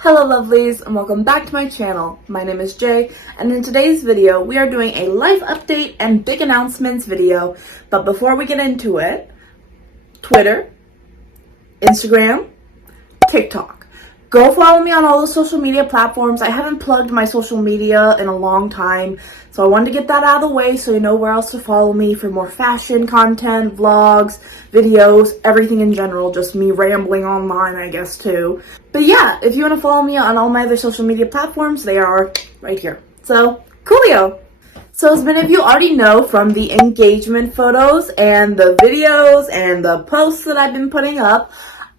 Hello lovelies and welcome back to my channel. My name is Jay and in today's video we are doing a life update and big announcements video. But before we get into it, Twitter, Instagram, TikTok. Go follow me on all the social media platforms. I haven't plugged my social media in a long time, so I wanted to get that out of the way so you know where else to follow me for more fashion content, vlogs, videos, everything in general, just me rambling online I guess too. But yeah, if you want to follow me on all my other social media platforms, they are right here. So, coolio! So as many of you already know from the engagement photos and the videos and the posts that I've been putting up,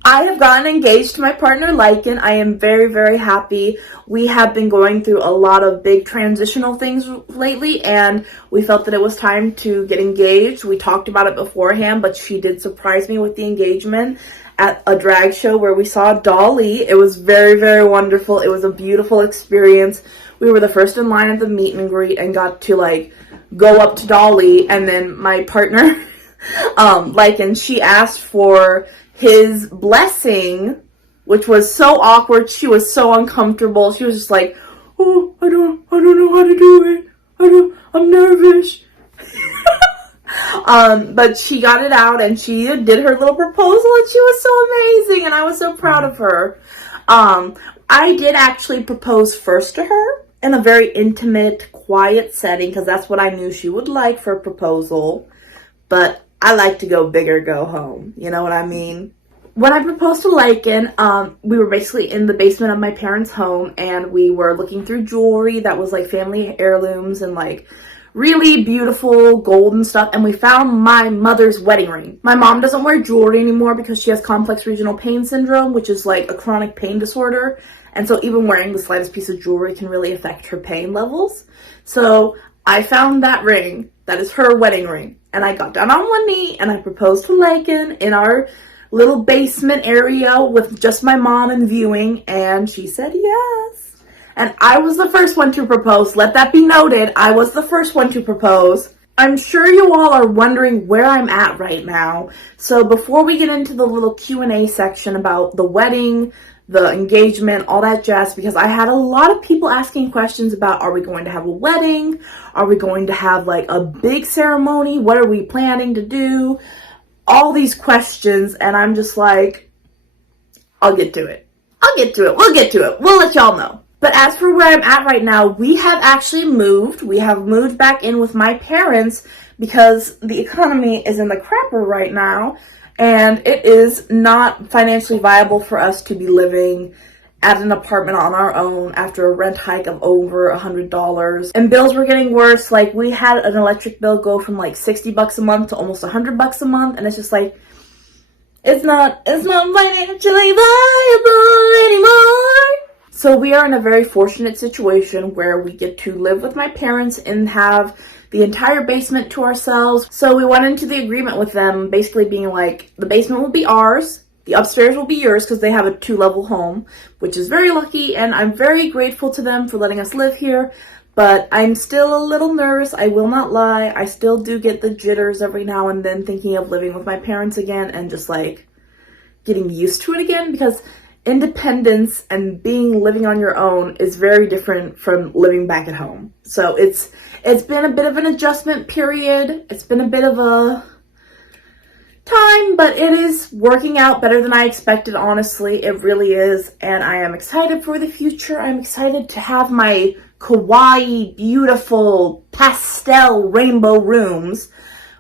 I have gotten engaged to my partner, Lycan. I am very, very happy. We have been going through a lot of big transitional things lately, and we felt that it was time to get engaged. We talked about it beforehand, but she did surprise me with the engagement at a drag show where we saw Dolly. It was very, very wonderful. It was a beautiful experience. We were the first in line at the meet and greet and got to, go up to Dolly, and then my partner, Lycan, she asked for his blessing, which was so awkward. She was so uncomfortable. She was just like, "Oh, I don't know how to do it. I'm nervous." But she got it out and she did her little proposal and she was so amazing and I was so proud of her. I did actually propose first to her in a very intimate, quiet setting because that's what I knew she would like for a proposal. But I like to go big or go home. You know what I mean? When I proposed to Lycan, we were basically in the basement of my parents' home and we were looking through jewelry that was like family heirlooms and like really beautiful gold and stuff, and we found my mother's wedding ring. My mom doesn't wear jewelry anymore because she has complex regional pain syndrome, which is like a chronic pain disorder, and so even wearing the slightest piece of jewelry can really affect her pain levels. So I found that ring, that is her wedding ring, and I got down on one knee and I proposed to Lycan in our little basement area with just my mom and viewing, and she said yes. And I was the first one to propose. Let that be noted. I was the first one to propose. I'm sure you all are wondering where I'm at right now. So before we get into the little Q&A section about the wedding, the engagement, all that jazz, because I had a lot of people asking questions about, are we going to have a wedding? Are we going to have like a big ceremony? What are we planning to do? All these questions, and I'm just like, I'll get to it. We'll get to it. We'll let y'all know. But as for where I'm at right now, we have actually moved. We have moved back in with my parents because the economy is in the crapper right now, and it is not financially viable for us to be living at an apartment on our own after a rent hike of over $100. And bills were getting worse. Like, we had an electric bill go from like $60 a month to almost $100 a month, and it's just like, it's not financially viable anymore. So we are in a very fortunate situation where we get to live with my parents and have the entire basement to ourselves. So we went into the agreement with them basically being like, the basement will be ours, the upstairs will be yours, because they have a 2-level home, which is very lucky, and I'm very grateful to them for letting us live here. But I'm still a little nervous, I will not lie. I still do get the jitters every now and then thinking of living with my parents again and just like getting used to it again, because independence and living on your own is very different from living back at home. So it's been a bit of an adjustment period. It's been a bit of a time, but it is working out better than I expected, honestly. It really is, and I am excited for the future. I'm excited to have my kawaii, beautiful, pastel rainbow rooms,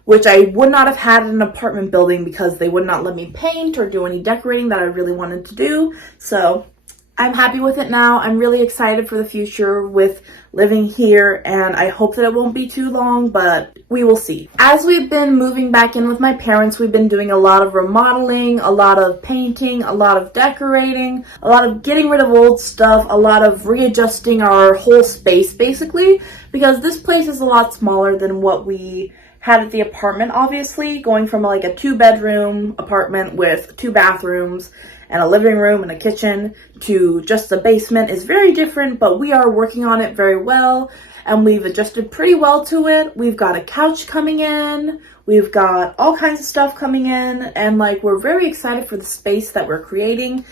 which I would not have had in an apartment building because they would not let me paint or do any decorating that I really wanted to do. So I'm happy with it now. I'm really excited for the future with living here, and I hope that it won't be too long, but we will see. As we've been moving back in with my parents, we've been doing a lot of remodeling, a lot of painting, a lot of decorating, a lot of getting rid of old stuff, a lot of readjusting our whole space basically, because this place is a lot smaller than what we had at the apartment, obviously. Going from like a 2-bedroom apartment with 2 bathrooms and a living room and a kitchen to just a basement is very different, but we are working on it very well and we've adjusted pretty well to it. We've got a couch coming in, we've got all kinds of stuff coming in, and like we're very excited for the space that we're creating.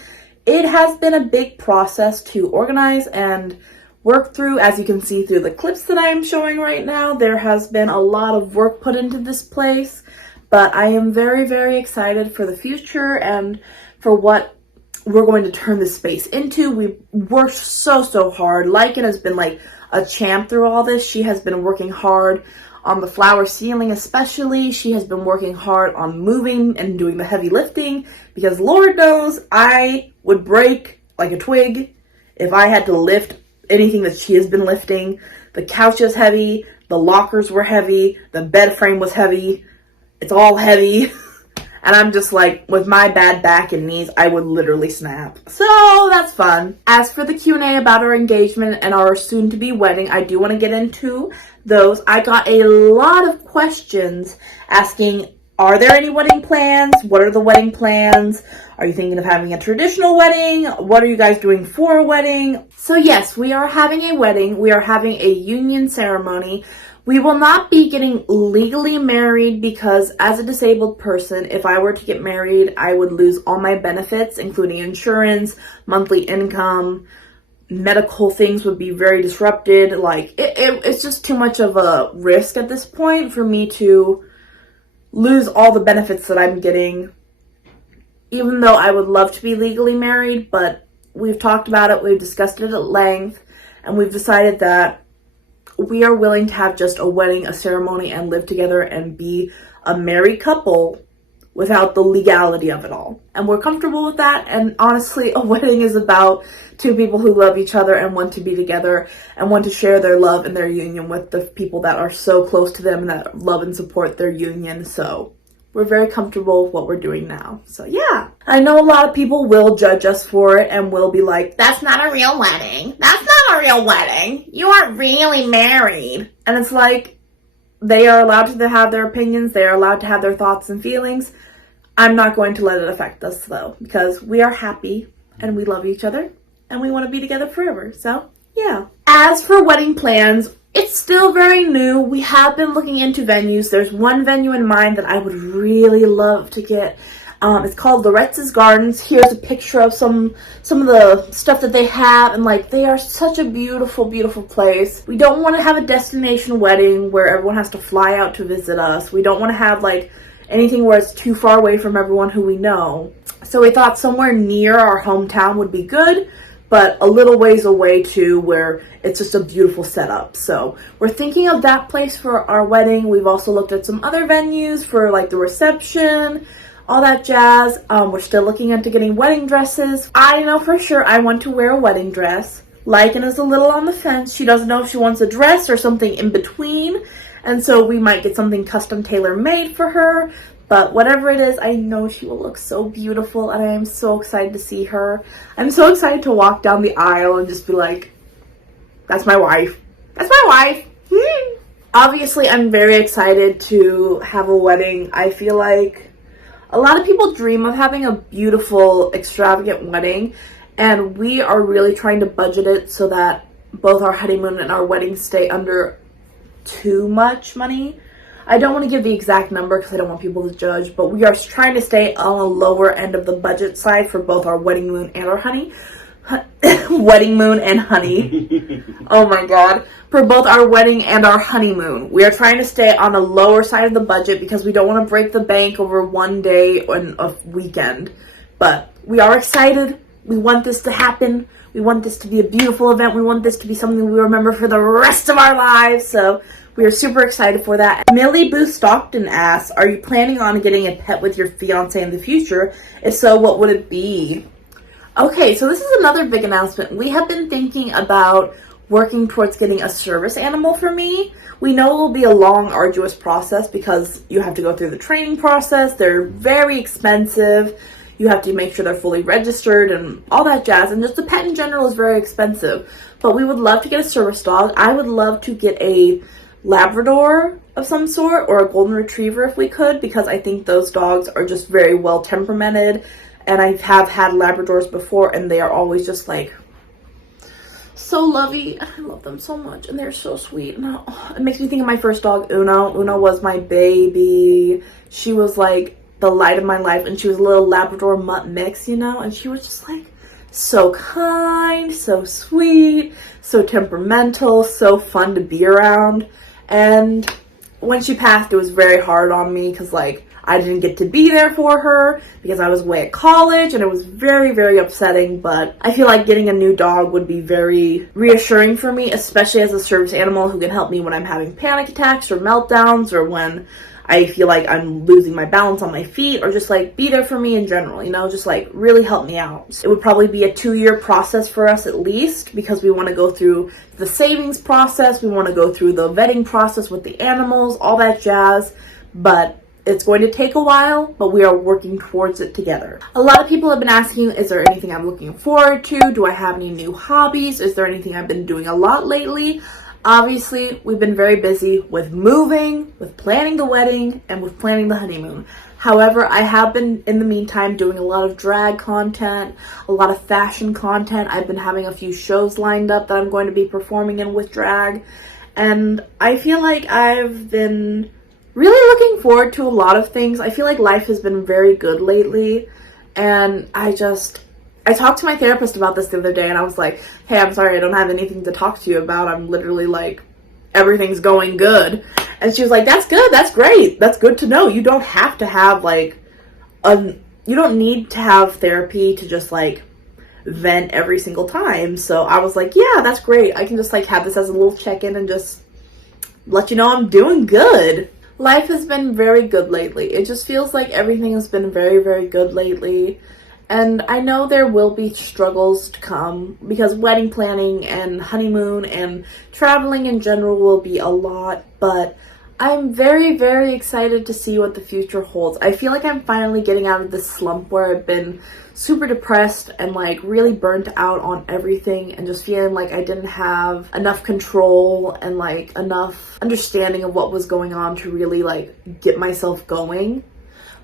it has been a big process to organize and work through. As you can see through the clips that I am showing right now, there has been a lot of work put into this place, but I am very, very excited for the future and for what we're going to turn this space into. We worked so hard. Lycan has been like a champ through all this. She has been working hard on the flower ceiling especially. She has been working hard on moving and doing the heavy lifting, because Lord knows I would break like a twig if I had to lift anything that she has been lifting. The couch is heavy, the lockers were heavy, the bed frame was heavy. It's all heavy. And I'm just like, with my bad back and knees, I would literally snap. So that's fun. As for the Q&A about our engagement and our soon-to-be wedding, I do want to get into those. I got a lot of questions asking, are there any wedding plans? What are the wedding plans? Are you thinking of having a traditional wedding? What are you guys doing for a wedding? So yes, we are having a wedding. We are having a union ceremony. We will not be getting legally married because as a disabled person, if I were to get married, I would lose all my benefits, including insurance, monthly income, medical things would be very disrupted. Like, it's just too much of a risk at this point for me to lose all the benefits that I'm getting, even though I would love to be legally married. But we've talked about it, we've discussed it at length, and we've decided that we are willing to have just a wedding, a ceremony, and live together and be a married couple without the legality of it all. And we're comfortable with that. And honestly, a wedding is about two people who love each other and want to be together and want to share their love and their union with the people that are so close to them and that love and support their union. So we're very comfortable with what we're doing now. So yeah, I know a lot of people will judge us for it and will be like, that's not a real wedding. That's not a real wedding. You aren't really married. And it's like, they are allowed to have their opinions. They are allowed to have their thoughts and feelings. I'm not going to let it affect us though, because we are happy and we love each other and we want to be together forever. So yeah. As for wedding plans, it's still very new. We have been looking into venues. There's one venue in mind that I would really love to get. It's called Loretta's Gardens. Here's a picture of some of the stuff that they have, and like, they are such a beautiful, beautiful place. We don't want to have a destination wedding where everyone has to fly out to visit us. We don't want to have like anything where it's too far away from everyone who we know. So we thought somewhere near our hometown would be good, but a little ways away too, where it's just a beautiful setup. So we're thinking of that place for our wedding. We've also looked at some other venues for like the reception, all that jazz. We're still looking into getting wedding dresses. I know for sure I want to wear a wedding dress. Lycan is a little on the fence. She doesn't know if she wants a dress or something in between. And so we might get something custom tailor-made for her. But whatever it is, I know she will look so beautiful, and I am so excited to see her. I'm so excited to walk down the aisle and just be like, that's my wife. That's my wife. Obviously, I'm very excited to have a wedding. I feel like a lot of people dream of having a beautiful, extravagant wedding, and we are really trying to budget it so that both our honeymoon and our wedding stay under too much money. I don't want to give the exact number because I don't want people to judge, but we are trying to stay on the lower end of the budget side for both our wedding moon and our honey. Wedding moon and honey. Oh my god. For both our wedding and our honeymoon. We are trying to stay on the lower side of the budget because we don't want to break the bank over one day or a weekend. But we are excited. We want this to happen. We want this to be a beautiful event. We want this to be something we remember for the rest of our lives. So we are super excited for that. Millie Boo Stockton asks, are you planning on getting a pet with your fiance in the future? If so, what would it be? Okay, so this is another big announcement. We have been thinking about working towards getting a service animal for me. We know it will be a long, arduous process because you have to go through the training process. They're very expensive. You have to make sure they're fully registered and all that jazz. And just the pet in general is very expensive. But we would love to get a service dog. I would love to get a Labrador of some sort or a golden retriever if we could, because I think those dogs are just very well temperamented, and I have had Labradors before and they are always just like so lovey. I love them so much and they're so sweet. And it makes me think of my first dog, Uno. Uno was my baby. She was like the light of my life, and she was a little Labrador mutt mix, you know, and she was just like so kind, so sweet, so temperamental, so fun to be around. And when she passed, it was very hard on me because, like, I didn't get to be there for her because I was away at college, and it was very, very upsetting. But I feel like getting a new dog would be very reassuring for me, especially as a service animal who can help me when I'm having panic attacks or meltdowns, or when I feel like I'm losing my balance on my feet, or just like be there for me in general, you know, just like really help me out. It would probably be a 2-year process for us at least, because we want to go through the savings process, we want to go through the vetting process with the animals, all that jazz. But it's going to take a while, but we are working towards it together. A lot of people have been asking, is there anything I'm looking forward to? Do I have any new hobbies? Is there anything I've been doing a lot lately? Obviously, we've been very busy with moving, with planning the wedding, and with planning the honeymoon. However, I have been, in the meantime, doing a lot of drag content, a lot of fashion content. I've been having a few shows lined up that I'm going to be performing in with drag. And I feel like I've been really looking forward to a lot of things. I feel like life has been very good lately, and I talked to my therapist about this the other day, and I was like, hey, I'm sorry, I don't have anything to talk to you about. I'm literally like, everything's going good. And she was like, that's good, that's great, that's good to know. You don't have to have like you don't need to have therapy to just like vent every single time. So I was like, yeah, that's great. I can just like have this as a little check-in and just let you know I'm doing good. Life has been very good lately. It just feels like everything has been very, very good lately. And I know there will be struggles to come because wedding planning and honeymoon and traveling in general will be a lot, but I'm very, very excited to see what the future holds. I feel like I'm finally getting out of this slump where I've been super depressed and like really burnt out on everything, and just feeling like I didn't have enough control and like enough understanding of what was going on to really like get myself going.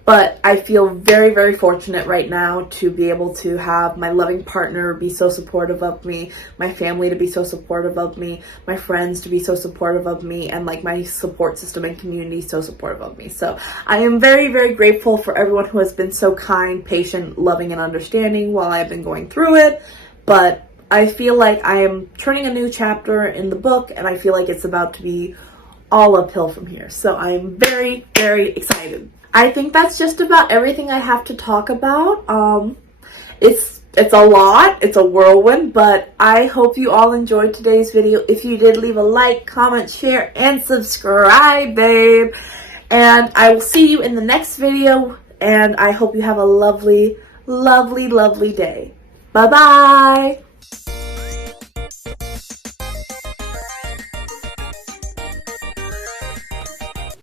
But I feel very, very fortunate right now to be able to have my loving partner be so supportive of me, my family to be so supportive of me, my friends to be so supportive of me, and like my support system and community so supportive of me. So I am very, very grateful for everyone who has been so kind, patient, loving, and understanding while I've been going through it. But I feel like I am turning a new chapter in the book, and I feel like it's about to be all uphill from here. So I'm very, very excited. I think that's just about everything I have to talk about. It's a lot, it's a whirlwind, but I hope you all enjoyed today's video. If you did, leave a like, comment, share, and subscribe, babe. And I will see you in the next video, and I hope you have a lovely, lovely, lovely day. Bye-bye.